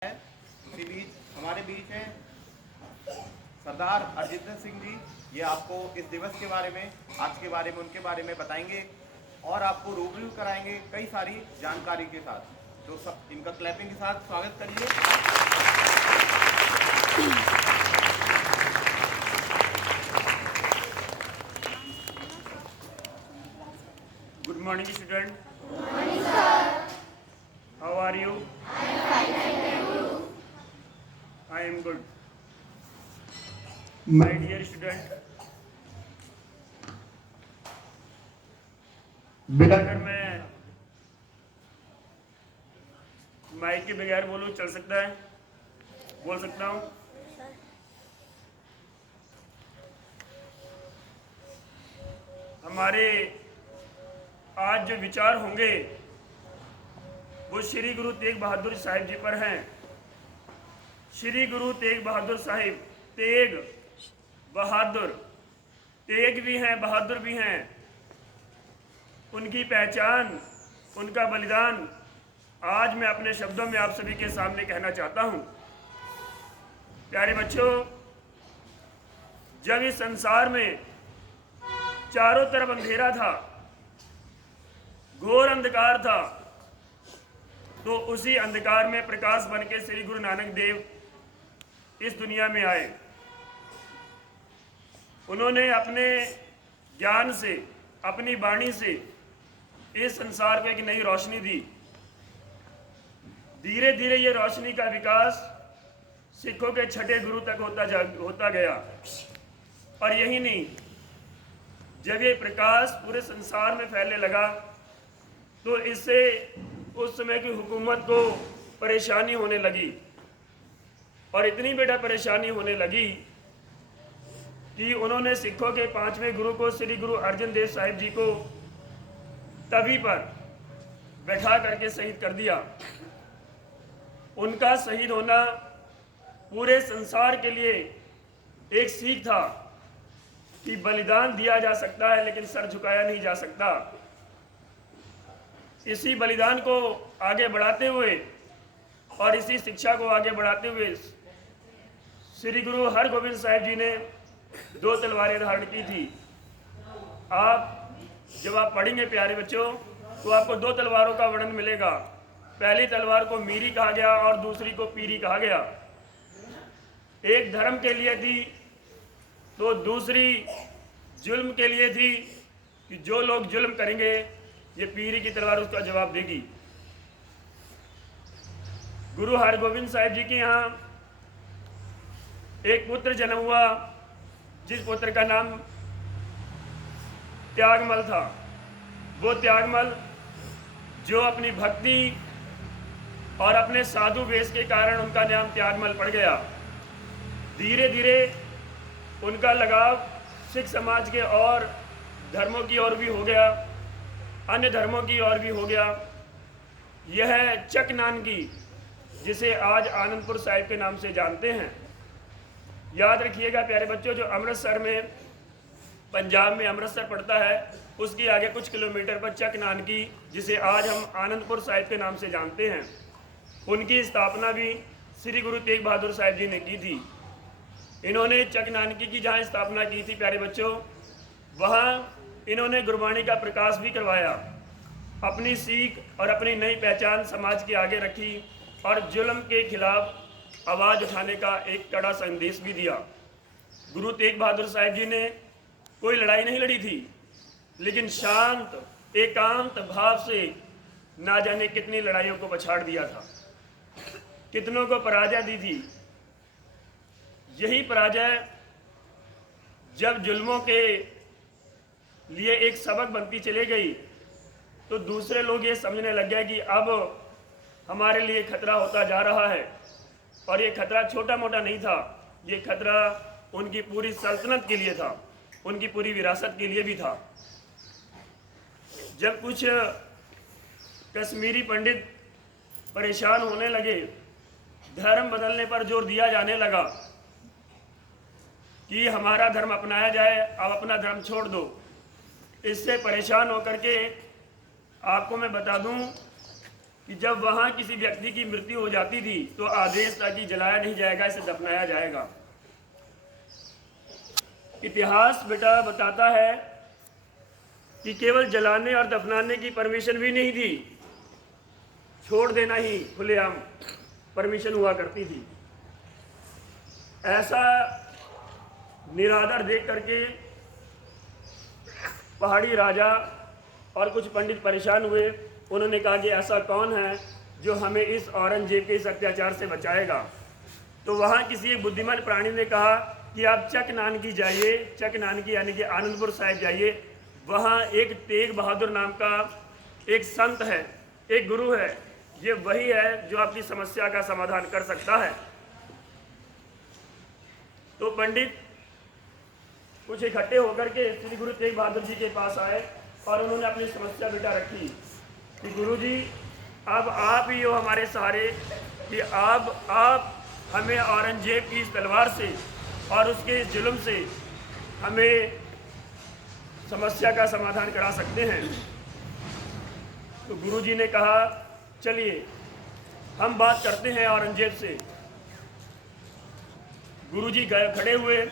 इसी बीच हमारे बीच हैं सरदार अरजिंदर सिंह जी। ये आपको इस दिवस के बारे में, आज के बारे में, उनके बारे में बताएंगे और आपको रूबरू कराएंगे कई सारी जानकारी के साथ। तो सब इनका क्लैपिंग के साथ स्वागत करिए। Good morning student. How are you? I am good. My dear student, अगर मैं माइक के बगैर बोलूं चल सकता है? बोल सकता हूं? हमारे आज जो विचार होंगे वो श्री गुरु तेग बहादुर साहिब जी पर हैं। श्री गुरु तेग बहादुर साहिब, तेग बहादुर, तेग भी हैं बहादुर भी हैं। उनकी पहचान, उनका बलिदान आज मैं अपने शब्दों में आप सभी के सामने कहना चाहता हूं। प्यारे बच्चों, जब इस संसार में चारों तरफ अंधेरा था, घोर अंधकार था, तो उसी अंधकार में प्रकाश बन के श्री गुरु नानक देव इस दुनिया में आए। उन्होंने अपने ज्ञान से, अपनी वाणी से इस संसार को एक नई रोशनी दी। धीरे धीरे ये रोशनी का विकास सिखों के छठे गुरु तक होता गया। और यही नहीं, जब ये प्रकाश पूरे संसार में फैलने लगा तो इससे उस समय की हुकूमत को परेशानी होने लगी। और इतनी बेटा परेशानी होने लगी कि उन्होंने सिखों के पांचवें गुरु को, श्री गुरु अर्जन देव साहिब जी को तवी पर बैठा करके शहीद कर दिया। उनका शहीद होना पूरे संसार के लिए एक सीख था कि बलिदान दिया जा सकता है लेकिन सर झुकाया नहीं जा सकता। इसी बलिदान को आगे बढ़ाते हुए और इसी शिक्षा को आगे बढ़ाते हुए श्री गुरु हरगोविंद साहिब जी ने 2 तलवारें धारण की थी। जब आप पढ़ेंगे प्यारे बच्चों, तो आपको 2 तलवारों का वर्णन मिलेगा। पहली तलवार को मीरी कहा गया और दूसरी को पीरी कहा गया। एक धर्म के लिए थी तो दूसरी जुल्म के लिए थी कि जो लोग जुल्म करेंगे ये पीरी की तलवार उसका जवाब देगी। गुरु हरगोविंद साहिब जी के यहाँ एक पुत्र जन्म हुआ, जिस पुत्र का नाम त्यागमल था। वो त्यागमल जो अपनी भक्ति और अपने साधु वेश के कारण उनका नाम त्यागमल पड़ गया। धीरे धीरे उनका लगाव सिख समाज के और धर्मों की ओर भी हो गया, अन्य धर्मों की ओर भी हो गया। यह चक नानकी, जिसे आज आनंदपुर साहिब के नाम से जानते हैं। याद रखिएगा प्यारे बच्चों, जो अमृतसर में, पंजाब में अमृतसर पड़ता है, उसके आगे कुछ किलोमीटर पर चक नानकी, जिसे आज हम आनंदपुर साहिब के नाम से जानते हैं, उनकी स्थापना भी श्री गुरु तेग बहादुर साहिब जी ने की थी। इन्होंने चक नानकी की जहाँ स्थापना की थी प्यारे बच्चों, वहाँ इन्होंने गुरबाणी का प्रकाश भी करवाया। अपनी सीख और अपनी नई पहचान समाज के आगे रखी और जुल्म के खिलाफ आवाज़ उठाने का एक कड़ा संदेश भी दिया। गुरु तेग बहादुर साहिब जी ने कोई लड़ाई नहीं लड़ी थी, लेकिन शांत एकांत भाव से ना जाने कितनी लड़ाइयों को पछाड़ दिया था, कितनों को पराजय दी थी। यही पराजय जब जुल्मों के लिए एक सबक बनती चली गई तो दूसरे लोग ये समझने लग गए कि अब हमारे लिए खतरा होता जा रहा है। और ये खतरा छोटा मोटा नहीं था, ये खतरा उनकी पूरी सल्तनत के लिए था, उनकी पूरी विरासत के लिए भी था। जब कुछ कश्मीरी पंडित परेशान होने लगे, धर्म बदलने पर जोर दिया जाने लगा कि हमारा धर्म अपनाया जाए, अब अपना धर्म छोड़ दो। इससे परेशान होकर के आपको मैं बता दूं कि जब वहाँ किसी व्यक्ति की मृत्यु हो जाती थी तो आदेश था कि जलाया नहीं जाएगा, इसे दफनाया जाएगा। इतिहास बेटा बताता है कि केवल जलाने और दफनाने की परमिशन भी नहीं थी, छोड़ देना ही खुलेआम परमिशन हुआ करती थी। ऐसा निरादर देख करके पहाड़ी राजा और कुछ पंडित परेशान हुए। उन्होंने कहा कि ऐसा कौन है जो हमें इस औरंगजेब के इस अत्याचार से बचाएगा। तो वहाँ किसी एक बुद्धिमान प्राणी ने कहा कि आप चक नानकी जाइए, चक नानकी यानी कि आनंदपुर साहिब जाइए। वहाँ एक तेग बहादुर नाम का एक संत है, एक गुरु है, ये वही है जो आपकी समस्या का समाधान कर सकता है। तो पंडित कुछ इकट्ठे होकर के श्री गुरु तेग बहादुर जी के पास आए और उन्होंने अपनी समस्या बेटा रखी कि गुरु जी, अब आप ही हो हमारे सहारे, कि आप हमें औरंगजेब की इस तलवार से और उसके इस जुल्म से हमें समस्या का समाधान करा सकते हैं। तो गुरु जी ने कहा, चलिए हम बात करते हैं औरंगजेब से। गुरु जी खड़े हुए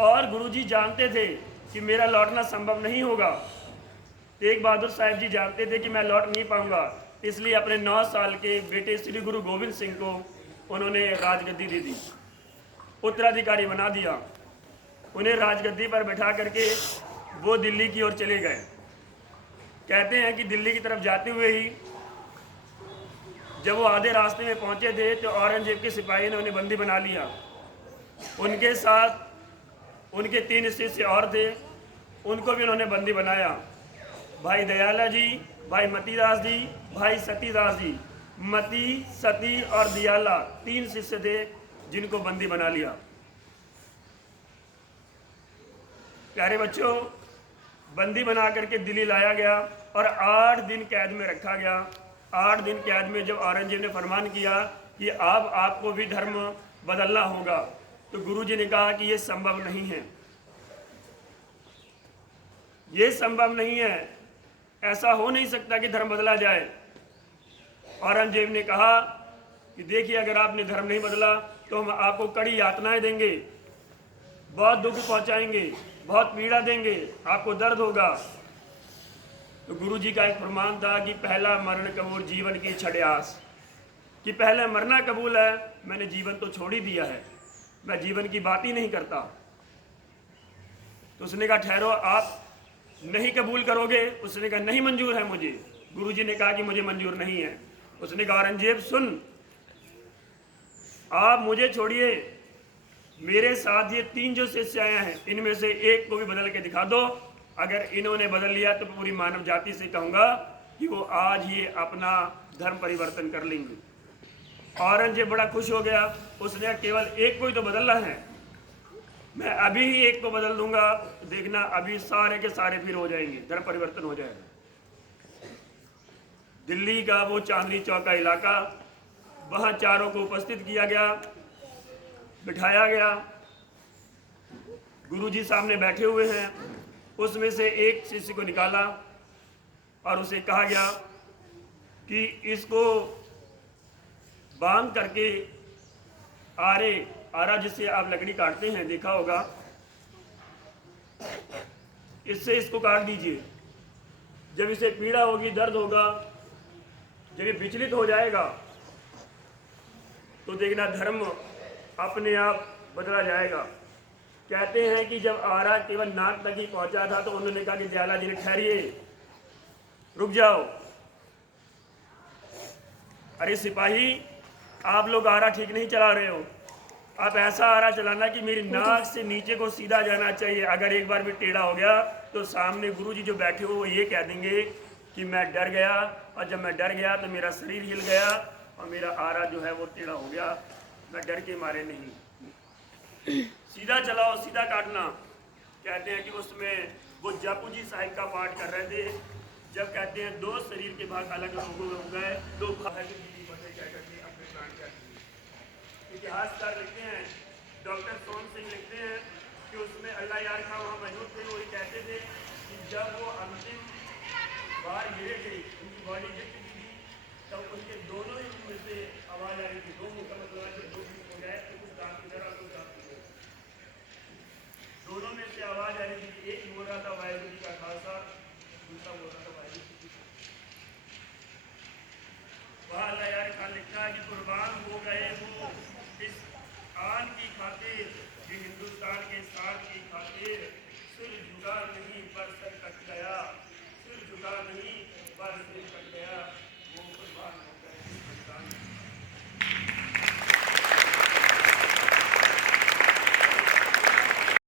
और गुरु जी जानते थे कि मेरा लौटना संभव नहीं होगा। तेग बहादुर साहब जी जानते थे कि मैं लौट नहीं पाऊंगा, इसलिए अपने 9 साल के बेटे श्री गुरु गोविंद सिंह को उन्होंने राजगद्दी दे दी, उत्तराधिकारी बना दिया। उन्हें राजगद्दी पर बैठा करके वो दिल्ली की ओर चले गए। कहते हैं कि दिल्ली की तरफ जाते हुए ही जब वो आधे रास्ते में पहुंचे थे तो औरंगजेब के सिपाही ने उन्हें बंदी बना लिया। उनके साथ उनके 3 शिष्य और थे, उनको भी उन्होंने बंदी बनाया। भाई दयाला जी, भाई मतीदास जी, भाई सतीदास जी। मती, सती और दियाला 3 शिष्य थे जिनको बंदी बना लिया। प्यारे बच्चों, बंदी बना करके दिल्ली लाया गया और 8 दिन कैद में रखा गया। 8 दिन कैद में जब औरंगजेब ने फरमान किया कि अब आपको भी धर्म बदलना होगा, तो गुरुजी ने कहा कि ये संभव नहीं है, ये संभव नहीं है, ऐसा हो नहीं सकता कि धर्म बदला जाए। औरंगजेब ने कहा कि देखिए, अगर आपने धर्म नहीं बदला तो हम आपको कड़ी यातनाएं देंगे, बहुत दुख पहुंचाएंगे, बहुत पीड़ा देंगे, आपको दर्द होगा। तो गुरुजी का एक फरमान था कि पहला मरण कबूल जीवन की छड़यास, कि पहले मरना कबूल है, मैंने जीवन तो छोड़ ही दिया है, मैं जीवन की बात ही नहीं करता। तो उसने कहा ठहरो, आप नहीं कबूल करोगे? उसने कहा नहीं मंजूर है मुझे। गुरुजी ने कहा कि मुझे मंजूर नहीं है। उसने कहा औरंगजेब सुन, आप मुझे छोड़िए, मेरे साथ ये 3 जो शिष्य आए हैं इनमें से एक को भी बदल के दिखा दो। अगर इन्होंने बदल लिया तो पूरी मानव जाति से कहूंगा कि वो आज ही अपना धर्म परिवर्तन कर लेंगे। औरंगजेब बड़ा खुश हो गया। उसने कहा केवल एक को ही तो बदलना है, मैं अभी ही एक को बदल दूंगा, देखना अभी सारे के सारे फिर हो जाएंगे, धर्म परिवर्तन हो जाएगा। दिल्ली का वो चांदनी चौक का इलाका, वहां चारों को उपस्थित किया गया, बिठाया गया। गुरुजी सामने बैठे हुए हैं। उसमें से एक शिष्य को निकाला और उसे कहा गया कि इसको बांध करके आरा जिससे आप लकड़ी काटते हैं, देखा होगा, इससे इसको काट दीजिए। जब इसे पीड़ा होगी, दर्द होगा, जब ये विचलित हो जाएगा तो देखना धर्म अपने आप बदला जाएगा। कहते हैं कि जब आरा केवल नाक तक ही पहुंचा था तो उन्होंने कहा कि दयाला जी ने ठहरिए, रुक जाओ। अरे सिपाही, आप लोग आरा ठीक नहीं चला रहे हो, आप ऐसा आरा चलाना कि मेरी नाक से नीचे को सीधा जाना चाहिए। अगर एक बार भी टेढ़ा हो गया तो सामने गुरुजी जो बैठे हो वो ये कह देंगे कि मैं डर गया, और जब मैं डर गया तो मेरा शरीर हिल गया और मेरा आरा जो है वो टेढ़ा हो गया, मैं डर के मारे नहीं। सीधा चलाओ, सीधा काटना। कहते हैं कि उसमें वो जपू जी साहिब का पाठ कर रहे थे, जब कहते हैं 2 शरीर के भाग अलग हो गए, 2 भाग इतिहासकार लिखते हैं, डॉक्टर सोन सिंह लिखते हैं कि उसमें अल्लाह यार खां वहाँ मौजूद थे। वो कहते थे कि जब वो अंतिम बार गिरे थे, उनकी बॉडी गिर चुकी थी, तब उनके दोनों ही मुंह में से आवाज आई थी। दो मुंह का मतलब है जब दो मुंह हो जाए तो कुछ दांत इधर और कुछ दांत इधर, दोनों में से आवाज आ रही थी। एक बोल रहा था वाहिगुरू जी का खालसा, दूसरा बोल रहा था वाहिगुरू जी की फतेह। वह अल्लाह यार खान लिखता है कि कुर्बान हो गए वो इस आन की खातिर, ये हिंदुस्तान के शान की खातिर, सिर झुका नहीं पर सर कट गया, सिर झुका नहीं पर सिर